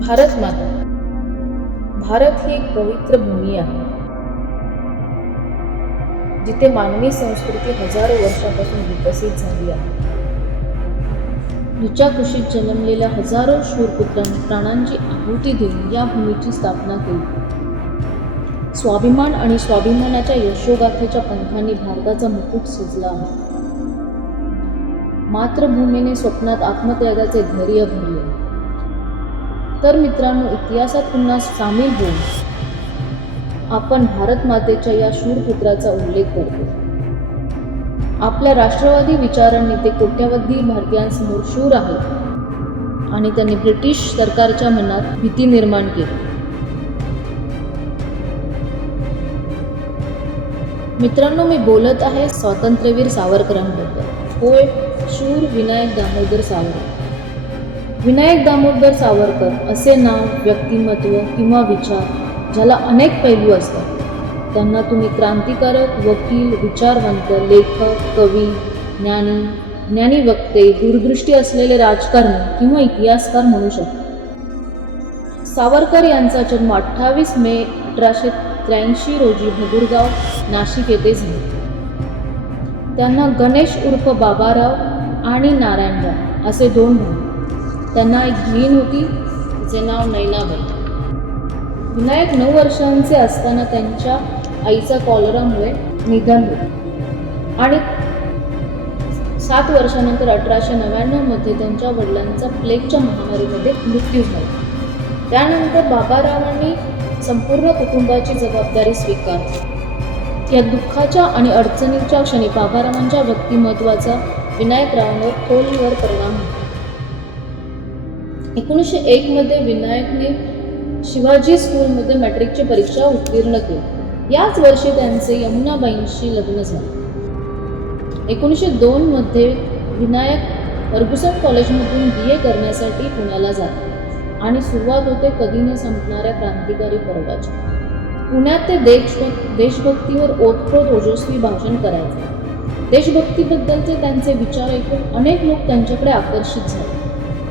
भारत माता. भारत ही एक पवित्र भूमी आहे. जिथे मानवी संस्कृती हजारो वर्षापासून विकसित झाली आहे. नुच्या कुशीत जन्मलेल्या हजारो शूरपुत्रांनी प्राणांची आहुती देऊन या भूमीची स्थापना केली. स्वाभिमान आणि स्वाभिमानाच्या यशोगाथेच्या पंथांनी भारताचा मुकुट सजला आहे. मातृभूमीने स्वप्नात आत्मत्यागाचे धैर्य भरले. तर मित्रांनो इतिहासात पुन्हा सामील होऊन आपण भारत मातेच्या या शूरपुत्राचा उल्लेख करतो. आपल्या राष्ट्रवादी विचारांनी ते कोट्यावधी भारतीयांसमोर शूर आहेत आणि त्यांनी ब्रिटिश सरकारच्या मनात भीती निर्माण केली. मित्रांनो मी बोलत आहे स्वातंत्र्यवीर सावरकरांबद्दल. होय शूर विनायक दामोदर सावरकर. विनायक दामोदर सावरकर असे नाव व्यक्तिमत्व किंवा विचार ज्याला अनेक पैलू असतात. त्यांना तुम्ही क्रांतिकारक वकील विचारवंत लेखक कवी ज्ञानी ज्ञानी वक्ते दूरदृष्टी असलेले राजकारणी किंवा इतिहासकार म्हणू शकता. सावरकर यांचा जन्म अठ्ठावीस मे अठराशे त्र्याऐंशी रोजी भगुरगाव नाशिक येथे झाला. त्यांना गणेश उर्फ बाबाराव आणि नारायणराव असे दोन भाऊ. त्यांना एक बहीण होती तिचे नाव नैनाबाई. विनायक नऊ वर्षांचे असताना त्यांच्या आईचा कॉलरामुळे निधन होते आणि सात वर्षानंतर अठराशे नव्याण्णवमध्ये त्यांच्या वडिलांचा प्लेगच्या महामारीमध्ये मृत्यू झाला. त्यानंतर बाबारावांनी संपूर्ण कुटुंबाची जबाबदारी स्वीकारली. या दुःखाच्या आणि अडचणीच्या क्षणी बाबारावांच्या व्यक्तिमत्वाचा विनायकरावांवर खोलवर परिणाम होता एकोणीसशे एकमध्ये विनायकने शिवाजी स्कूलमध्ये मॅट्रिकची परीक्षा उत्तीर्ण केली. याच वर्षी त्यांचे यमुनाबाईंशी लग्न झाले. एकोणीसशे दोनमध्ये विनायक फर्ग्युसन कॉलेजमधून बी ए करण्यासाठी पुण्याला जाते आणि सुरुवात होते कधी न संपणाऱ्या क्रांतिकारी पर्वाची. पुण्यात ते देशभक् देशभक्तीवर ओतप्रोत ओजस्वी भाषण करायचे. देशभक्तीबद्दलचे त्यांचे विचार ऐकून अनेक लोक त्यांच्याकडे आकर्षित झाले.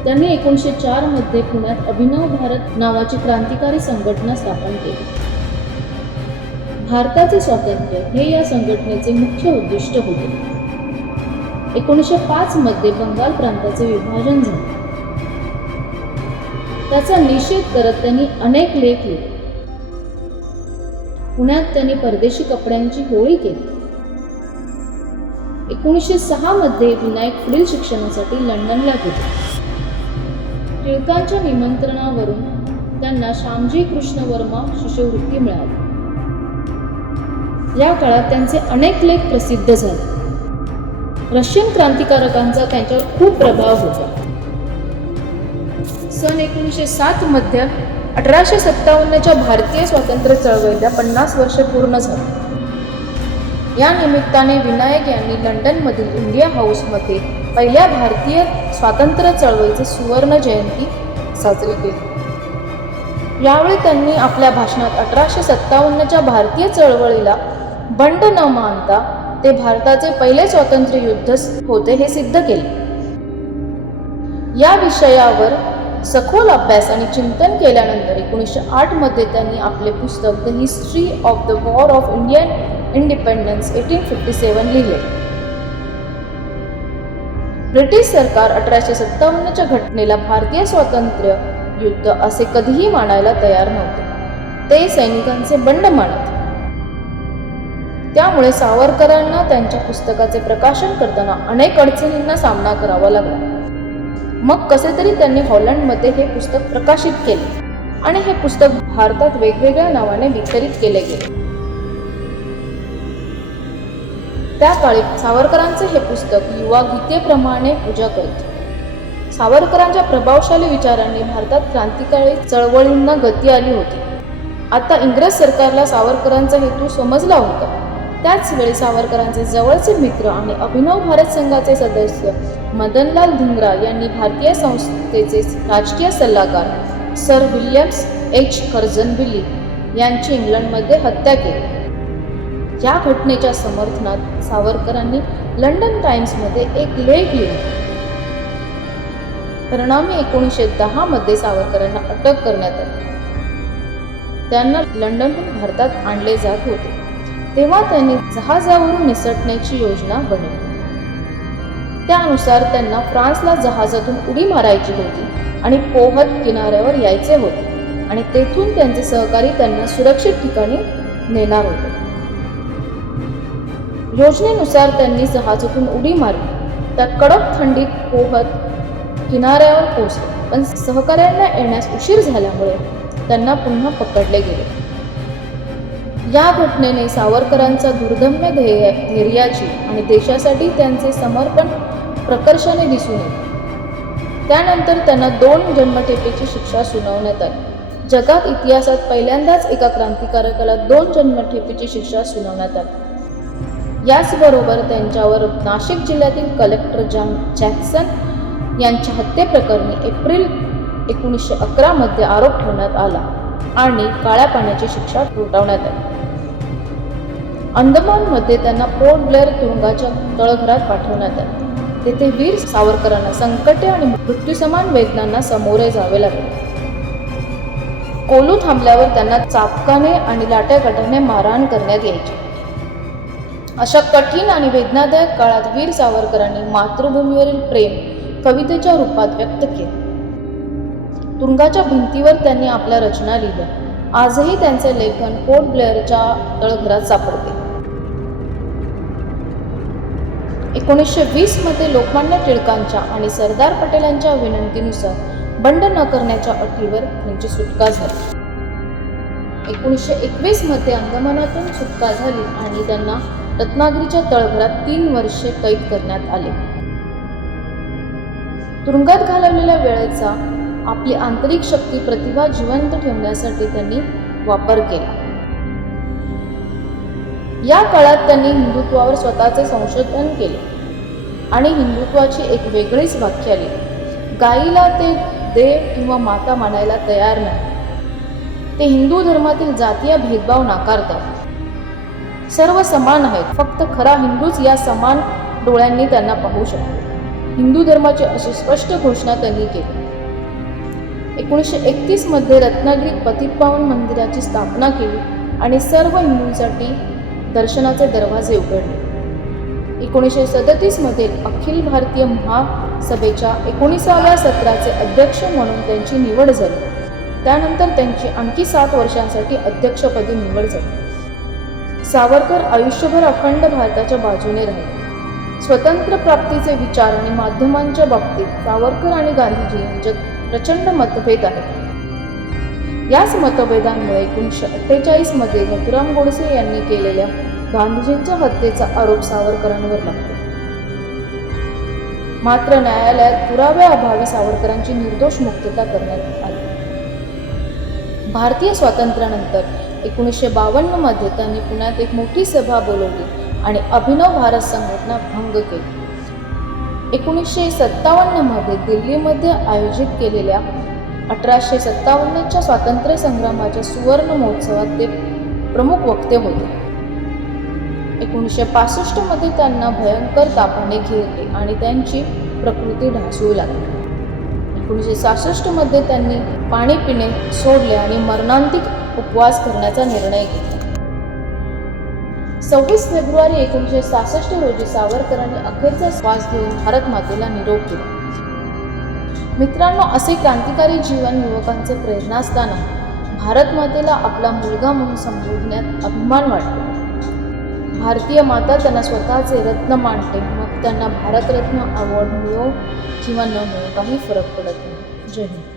त्यांनी एकोणीसशे चारमध्ये पुण्यात अभिनव भारत नावाची क्रांतिकारी संघटना स्थापन केली. भारताचे स्वातंत्र्य हे या संघटनेचे मुख्य उद्दिष्ट होते. एकोणीसशे पाचमध्ये बंगाल प्रांताचे विभाजन झाले. त्याचा निषेध करत त्यांनी अनेक लेख लिहिले. पुण्यात त्यांनी परदेशी कपड्यांची होळी केली. एकोणीसशे सहा मध्ये विनायक पुढील शिक्षणासाठी लंडनला गेले. टिळकांच्या निमंत्रणावरून त्यांना श्यामजी कृष्ण वर्मा शिष्यवृत्ती मिळाली. या काळात त्यांचे अनेक लेख प्रसिद्ध झाले. रशियन क्रांतिकारकांचा त्यांच्यावर खूप प्रभाव होता. सन एकोणीसशे सात मध्ये अठराशे सत्तावन्नच्या भारतीय स्वातंत्र्य चळवळीला पन्नास वर्ष पूर्ण झाली. या निमित्ताने विनायक यांनी लंडनमधील इंडिया हाऊसमध्ये पहिल्या भारतीय स्वातंत्र्य चळवळीची सुवर्ण जयंती साजरी केली. यावेळी त्यांनी आपल्या भाषणात अठराशे सत्तावन्नच्या भारतीय चळवळीला बंड न मानता ते भारताचे पहिले स्वातंत्र्य युद्ध होते हे सिद्ध केले. या विषयावर सखोल अभ्यास आणि चिंतन केल्यानंतर एकोणीसशे आठमध्ये त्यांनी आपले पुस्तक the history of the war of Indian independence eighteen fifty seven लिहिले. ब्रिटिश सरकार अठराशे सत्तावन्नच्या घटनेला भारतीय स्वातंत्र्य युद्ध असे कधीही मानायला तयार नव्हते. ते सैनिकांचे बंड मानत. त्यामुळे सावरकरांना त्यांच्या पुस्तकाचे प्रकाशन करताना अनेक अडचणींना सामना करावा लागला. मग कसे तरी त्यांनी हॉलंडमध्ये हे पुस्तक प्रकाशित केले आणि हे पुस्तक भारतात वेगवेगळ्या नावाने वितरित केले गेले. त्या काळी सावरकरांचे हे पुस्तक युवा गीतेप्रमाणे पूजा करते. सावरकरांच्या प्रभावशाली विचारांनी भारतात क्रांतिकारी चळवळींना गती आली होती. आता इंग्रज सरकारला सावरकरांचा हेतू समजला होता. त्याच वेळी सावरकरांचे जवळचे मित्र आणि अभिनव भारत संघाचे सदस्य मदनलाल धिंगरा यांनी भारतीय संस्थेचे राजकीय सल्लागार sir Williams H. Curzon Wyllie यांची इंग्लंडमध्ये हत्या केली. या घटनेच्या समर्थनात सावरकरांनी लंडन टाइम्समध्ये एक लेख लिहिला. परिणामी एकोणीसशे दहामध्ये सावरकरांना अटक करण्यात आली. त्यांना लंडनहून भारतात आणले जात होते. तेव्हा त्यांनी जहाजावरून निसटण्याची योजना बनवली. त्यानुसार त्यांना फ्रान्सला जहाजातून उडी मारायची होती आणि पोहत किनाऱ्यावर यायचे होते आणि तेथून त्यांचे सहकारी त्यांना सुरक्षित ठिकाणी नेणार होते. योजनेनुसार त्यांनी जहाजातून उडी मारली त्या कडक थंडीत पोहत किनाऱ्यावर पोचले पण सहकाऱ्यांना येण्यास उशीर झाल्यामुळे त्यांना पुन्हा पकडले गेले. या घटनेने सावरकरांचा दुर्दम्य ध्येय धैर्याची आणि देशासाठी त्यांचे समर्पण प्रकर्षाने दिसून येते. त्यानंतर त्यांना दोन जन्मठेपेची शिक्षा सुनावण्यात आली. जगात इतिहासात पहिल्यांदाच एका क्रांतिकारकाला दोन जन्मठेपेची शिक्षा सुनावण्यात आली. याचबरोबर त्यांच्यावर नाशिक जिल्ह्यातील कलेक्टर जॉन जॅक्सन यांच्या हत्येप्रकरणी एप्रिल एकोणीसशे अकरामध्ये आरोप ठेवण्यात आला आणि काळ्या पाण्याची शिक्षा ठोठावण्यात आली. अंदमानमध्ये त्यांना पोर्ट ब्लेअर तुरुंगाच्या तळघरात पाठवण्यात आले. तेथे वीर सावरकरांना संकटे आणि मृत्यूसमान वेदनांना सामोरे जावे लागले. कोलू थांबल्यावर त्यांना चापकाने आणि लाट्याकाट्याने मारहाण करण्यात यायची. अशा कठीण आणि वेदनादायक काळात वीर सावरकरांनी मातृभूमीवरील प्रेम कवितेच्या रूपात व्यक्त केले. तुरुंगाच्या भिंतीवर त्यांनी आपल्या रचना लिहिल्या. आजही त्यांचे लेखन पोर्ट ब्लेअरच्या तळघरात सापडते. एकोणीसशे वीसमध्ये लोकमान्य टिळकांच्या आणि सरदार पटेलांच्या विनंतीनुसार बंड न करण्याच्या अटीवर त्यांची सुटका झाली. एकोणीसशे एकवीसमध्ये अंदमानातून सुटका झाली आणि त्यांना रत्नागिरीच्या तळघरात तीन वर्षे कैद करण्यात आले. तुरुंगात घालवलेल्या वेळेचा आपली आंतरिक शक्ती प्रतिभा जिवंत ठेवण्यासाठी त्यांनी वापर केला. या काळात त्यांनी हिंदुत्वावर स्वतःचे संशोधन केले आणि हिंदुत्वाची एक वेगळीच व्याख्या लिहिली. गाईला ते देव किंवा माता मानायला तयार नाही. ते हिंदू धर्मातील जातीय भेदभाव नाकारतात. सर्व समान आहेत. फक्त खरा हिंदूच या समान डोळ्यांनी त्यांना पाहू शकतो. हिंदू धर्माची अशी स्पष्ट घोषणा त्यांनी केली. एकोणीसशे एकतीसमध्ये रत्नागिरीत पतितपावन मंदिराची स्थापना केली आणि सर्व हिंदूंसाठी दर्शनाचे दरवाजे उघडले. एकोणीसशे सदतीसमध्ये अखिल भारतीय महासभेच्या एकोणीसाव्या सत्राचे अध्यक्ष म्हणून त्यांची निवड झाली. त्यानंतर त्यांची आणखी सात वर्षांसाठी अध्यक्षपदी निवड झाली. सावरकर आयुष्यभर अखंड भारताच्या बाजूने राहिले. स्वतंत्र प्राप्तीचे विचार आणि माध्यमांच्या बाबतीत सावरकर आणि गांधीजी यांच्यात प्रचंड मतभेद आहेत. याच मतभेदांमुळे एकोणीसशे अठ्ठेचाळीसमध्ये नथुराम गोडसे यांनी केलेल्या गांधीजींच्या हत्येचा आरोप सावरकरांवर लागतो. मात्र न्यायालयात पुराव्याअभावी सावरकरांची निर्दोष मुक्तता करण्यात आली. भारतीय स्वातंत्र्यानंतर एकोणीसशे बावन्नमध्ये त्यांनी पुण्यात एक मोठी सभा बोलवली आणि अभिनव भारत संघटना भंग केली. एकोणीसशे सत्तावन्नमध्ये दिल्लीमध्ये आयोजित केलेल्या अठराशे सत्तावन्नच्या स्वातंत्र्य संग्रामाच्या सुवर्ण महोत्सवात ते प्रमुख वक्ते होते. एकोणीसशे पासष्टमध्ये त्यांना भयंकर तापाने घेरले आणि त्यांची प्रकृती ढासळू लागली. एकोणीसशे सहासष्टमध्ये त्यांनी पाणी पिणे सोडले आणि मरणांतिक उपवास करण्याचा निर्णय घेतला. सव्वीस फेब्रुवारी एकोणीसशे सहासष्ट रोजी सावरकरांनी अखेरचा श्वास घेऊन भारत मातेला निरोप दिला. मित्रांनो असे क्रांतिकारी जीवन युवकांचे प्रेरणा असताना भारत मातेला आपला मुलगा म्हणून संबोधण्यात अभिमान वाटतो. भारतीय माता त्यांना स्वतःचे रत्न मानते मग त्यांना भारतरत्न अवॉर्ड मिळो किंवा न मिळो काही फरक पडत नाही. जय हिंद.